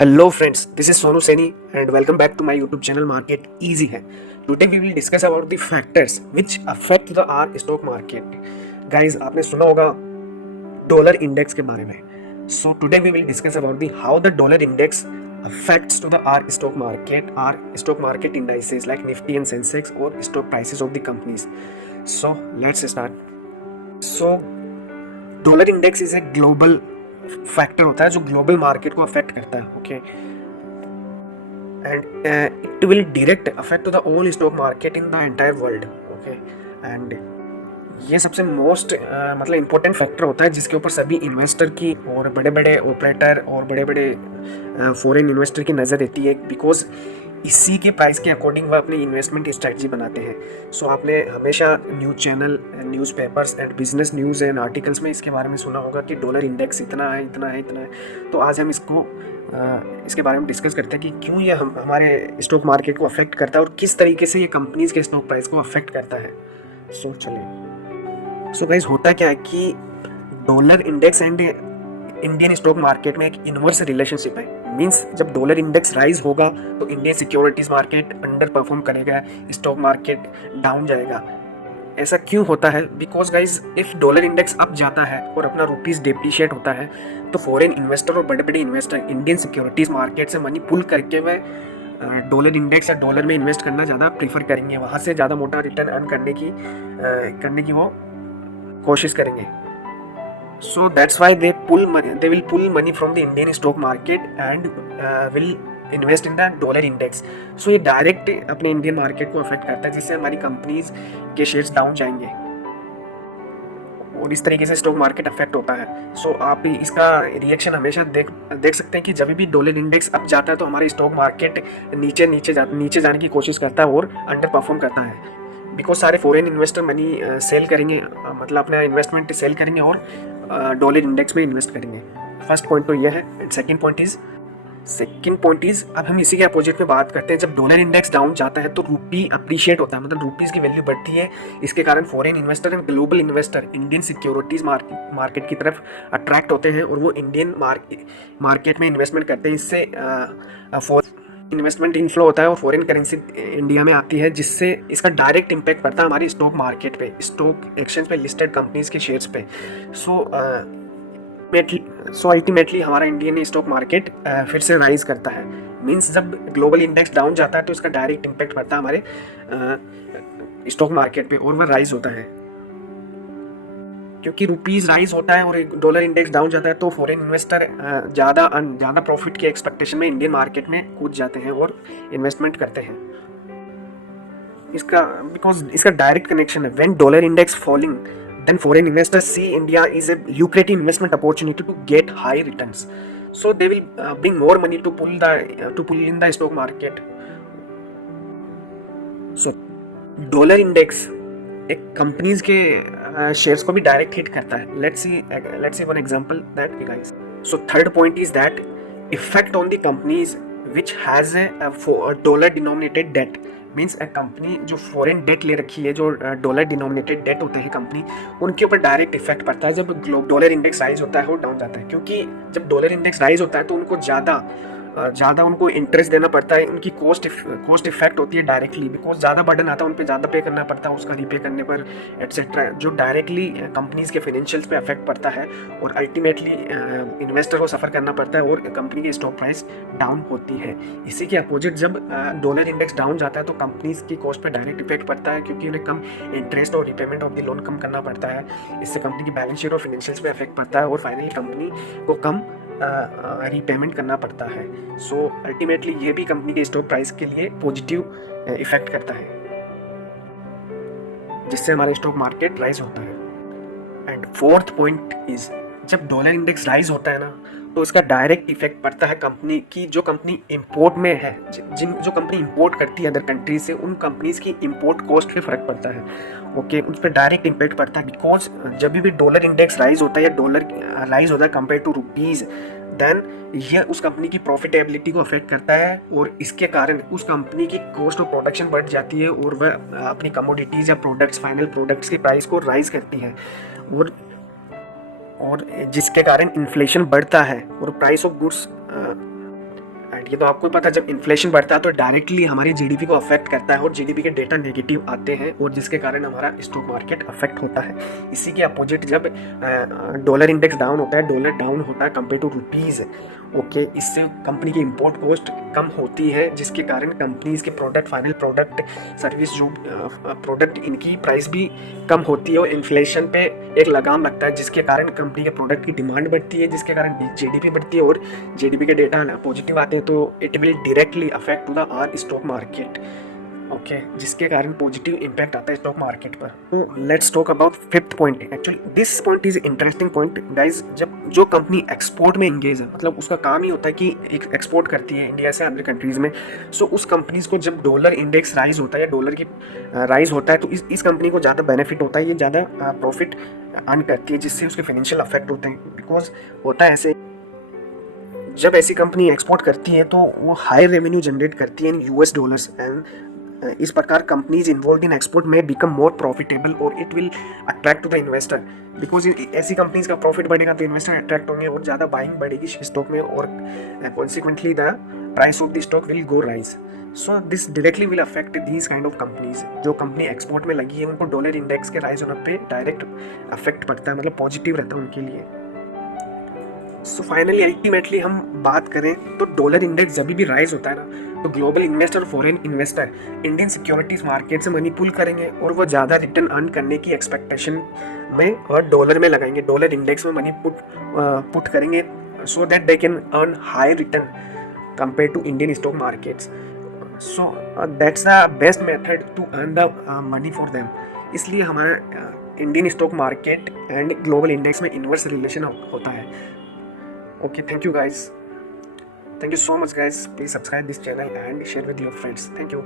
Hello friends, this is Sonu Seni and welcome back to my YouTube channel Market Easy है. Today we will discuss about the factors which affect the our stock market. Guys, आपने सुना होगा dollar index के बारे में. So today we will discuss about the how the dollar index affects to the our stock market indices like Nifty and Sensex or stock prices of the companies. So let's start. So dollar index is a global factor होता है जो global market को affect करता है. Okay, and it will direct affect to the all stock market in the entire world. Okay, and ये सबसे most मतलब important factor होता है जिसके ऊपर सभी इन्वेस्टर की और बड़े बड़े ऑपरेटर और बड़े बड़े फॉरेन इन्वेस्टर की नज़र रहती है, बिकॉज इसी के प्राइस के अकॉर्डिंग वह अपनी इन्वेस्टमेंट स्ट्रेटजी बनाते हैं. सो आपने हमेशा news channel, news papers and business news and articles में इसके बारे में सुना होगा कि डॉलर इंडेक्स इतना है, इतना है, इतना है. तो आज हम इसके बारे में डिस्कस करते हैं कि क्यों ये हमारे स्टॉक मार्केट को अफेक्ट करता है और किस तरीके से ये कंपनीज़ के स्टॉक प्राइस को अफेक्ट करता है. सो चलिए. सो गाइस, होता क्या है कि dollar index and Indian stock market में एक इनवर्स रिलेशनशिप है. मींस जब डॉलर इंडेक्स राइज होगा तो Indian securities market under perform करेगा, स्टॉक मार्केट डाउन जाएगा. ऐसा क्यों होता है? Because guys, if dollar index up जाता है और अपना रुपीस डिप्रिशिएट होता है तो फॉरेन इन्वेस्टर और बड़े बड़े इन्वेस्टर इंडियन सिक्योरिटीज मार्केट से मनी पुल करके वह डॉलर इंडेक्स या डॉलर में इन्वेस्ट करना ज़्यादा प्रीफर करेंगे. वहाँ से ज़्यादा मोटा रिटर्न अर्न करने की वो कोशिश करेंगे. So that's why they will pull money from the Indian stock market and will invest in the dollar index. So ये डायरेक्ट अपने इंडियन मार्केट को अफेक्ट करता है, जिससे हमारी कंपनीज के शेयर्स डाउन जाएंगे और इस तरीके से स्टॉक मार्केट अफेक्ट होता है. सो आप इसका रिएक्शन हमेशा देख सकते हैं कि जब भी डॉलर इंडेक्स अप जाता है तो हमारे स्टॉक मार्केट नीचे जाने की कोशिश करता है और अंडर परफॉर्म करता है. बिकॉज सारे फॉरेन इन्वेस्टर मनी सेल करेंगे, मतलब अपना इन्वेस्टमेंट सेल करेंगे और डॉलर इंडेक्स में इन्वेस्ट करेंगे. फर्स्ट पॉइंट तो यह है. एंड सेकंड पॉइंट इज अब हम इसी के अपोजिट में बात करते हैं. जब डॉलर इंडेक्स डाउन जाता है तो रूपी अप्रिशिएट होता है, मतलब रूपीज की वैल्यू बढ़ती है. इसके कारण foreign investor and global investor Indian securities market की तरफ अट्रैक्ट होते हैं और वो इंडियन मार्केट में इन्वेस्टमेंट करते हैं. इससे इन्वेस्टमेंट इनफ्लो होता है और फॉरेन करेंसी इंडिया में आती है, जिससे इसका डायरेक्ट इम्पैक्ट पड़ता है हमारी स्टॉक मार्केट पे, स्टॉक एक्सचेंज पे लिस्टेड कंपनीज के शेयर्स पे. सो अल्टीमेटली हमारा इंडियन स्टॉक मार्केट फिर से राइज करता है. मींस जब ग्लोबल इंडेक्स डाउन जाता है तो इसका डायरेक्ट इम्पैक्ट पड़ता है हमारे स्टॉक मार्केट पे और वह राइज होता है. क्योंकि रुपीज राइज होता है और डॉलर इंडेक्स डाउन जाता है तो फॉरेन इन्वेस्टर ज़्यादा प्रॉफिट के एक्सपेक्टेशन में इंडियन मार्केट में कूद जाते हैं और इन्वेस्टमेंट करते हैं. बिकॉज इसका डायरेक्ट कनेक्शन है. When dollar index falling then foreign investors see India is a lucrative investment opportunity to get high returns, so they will bring more money to pull in the stock market. So dollar index एक companies के shares को भी direct hit करता है. Let's see one example that guys. So third point is that effect on the companies which has a dollar denominated debt. Means a company जो foreign debt ले रखी है, जो डॉलर डिनोमिनेटेड डेट होते हैं company, उनके ऊपर डायरेक्ट इफेक्ट पड़ता है जब डॉलर इंडेक्स राइज होता है और डाउन जाता है. क्योंकि जब डॉलर इंडेक्स राइज होता है तो उनको ज़्यादा उनको इंटरेस्ट देना पड़ता है. उनकी कॉस्ट इफेक्ट होती है डायरेक्टली, बिकॉज ज़्यादा बर्डन आता है, उन पर ज़्यादा पे करना पड़ता है उसका रीपे करने पर एटसेट्रा, जो डायरेक्टली कंपनीज़ के फाइनेंशियल्स पे अफेक्ट पड़ता है और अल्टीमेटली इन्वेस्टर को सफ़र करना पड़ता है और कंपनी की स्टॉक प्राइस डाउन होती है. इसी के अपोजिट जब डॉलर इंडेक्स डाउन जाता है तो कंपनीज़ की कॉस्ट पर डायरेक्ट इफेक्ट पड़ता है, क्योंकि उन्हें कम इंटरेस्ट और रीपेमेंट ऑफ द लोन कम करना पड़ता है. इससे कंपनी की बैलेंस शीट और फाइनेंशियल्स पे अफेक्ट पड़ता है और फाइनली कंपनी को कम रीपेमेंट करना पड़ता है. सो अल्टीमेटली ये भी कंपनी के स्टॉक प्राइस के लिए पॉजिटिव इफेक्ट करता है, जिससे हमारा स्टॉक मार्केट राइज होता है. एंड फोर्थ पॉइंट इज जब डॉलर इंडेक्स राइज होता है ना तो इसका डायरेक्ट इफेक्ट पड़ता है कंपनी की, जो कंपनी इंपोर्ट में है, जो कंपनी इंपोर्ट करती है अदर कंट्री से, उन कंपनीज की इंपोर्ट कॉस्ट पे फर्क पड़ता है. ओके, उस पर डायरेक्ट इम्पैक्ट पड़ता है. बिकॉज जब भी डॉलर इंडेक्स राइज होता है या डॉलर राइज होता है कंपेयर टू रुपीज़, देन यह उस कंपनी की प्रॉफिटेबिलिटी को अफेक्ट करता है और इसके कारण उस कंपनी की कॉस्ट ऑफ प्रोडक्शन बढ़ जाती है और वह अपनी कमोडिटीज़ या फाइनल प्रोडक्ट्स के प्राइस को राइज करती है और जिसके कारण इन्फ्लेशन बढ़ता है और प्राइस ऑफ गुड्स एंड ये तो आपको पता है, जब इन्फ्लेशन बढ़ता है तो डायरेक्टली हमारी जीडीपी को अफेक्ट करता है और जीडीपी के डेटा नेगेटिव आते हैं और जिसके कारण हमारा स्टॉक मार्केट अफेक्ट होता है। इसी के अपोजिट जब डॉलर इंडेक्स डाउन होता है, डॉलर डाउन होता है कंपेयर टू रुपीज़, ओके, इससे कंपनी की इंपोर्ट कॉस्ट कम होती है जिसके कारण कंपनीज के प्रोडक्ट, फाइनल प्रोडक्ट, सर्विस, जो प्रोडक्ट, इनकी प्राइस भी कम होती है और इन्फ्लेशन पे एक लगाम लगता है जिसके कारण कंपनी के प्रोडक्ट की डिमांड बढ़ती है, जिसके कारण जीडीपी बढ़ती है और जीडीपी के डेटा पॉजिटिव आते हैं तो it will directly affect to the our stock market, okay, जिसके कारण पॉजिटिव इम्पैक्ट आता है स्टॉक मार्केट पर। Let's talk about fifth point. Actually this point is interesting point guys. जब जो कंपनी एक्सपोर्ट में इंगेज है, मतलब उसका काम ही होता है कि एक्सपोर्ट करती है इंडिया से अदर कंट्रीज में, सो उस कंपनीज को जब डॉलर इंडेक्स राइज होता है या डॉलर की राइज होता है तो इस कंपनी को ज़्यादा बेनिफिट होता है, ये ज़्यादा प्रॉफिट अर्न करती है जिससे उसके फाइनेंशियल अफेक्ट होते हैं। बिकॉज होता है ऐसे, जब ऐसी कंपनी एक्सपोर्ट करती है तो वो हाई रेवेन्यू जनरेट करती है इन यूएस डॉलर्स, एंड इस प्रकार कंपनीज इन्वॉल्व इन एक्सपोर्ट में बिकम मोर प्रॉफिटेबल और it will attract to the investor. Because ऐसी कंपनीज का प्रॉफिट बढ़ेगा तो इन्वेस्टर अट्रैक्ट होंगे और ज़्यादा बाइंग बढ़ेगी स्टॉक में और consequently the price of the stock will go rise. So this directly will affect these kind of companies. जो कंपनी एक्सपोर्ट में लगी है उनको डॉलर इंडेक्स के राइज होने पे डायरेक्ट अफेक्ट पड़ता है, मतलब पॉजिटिव रहता है उनके लिए। सो फाइनली अल्टीमेटली हम बात करें तो डॉलर इंडेक्स जब भी राइज होता है ना तो global investor, foreign investor Indian securities market से मनी पुल करेंगे और वो ज़्यादा रिटर्न अर्न करने की एक्सपेक्टेशन में और डॉलर में लगाएंगे, डॉलर इंडेक्स में मनी पुट करेंगे so that they can earn high return compare to Indian stock markets. So that's the best method to earn the money for them. इसलिए हमारा Indian stock market and global index में inverse relation होता है। Okay, thank you guys. Thank you so much guys. Please subscribe this channel and share with your friends. Thank you.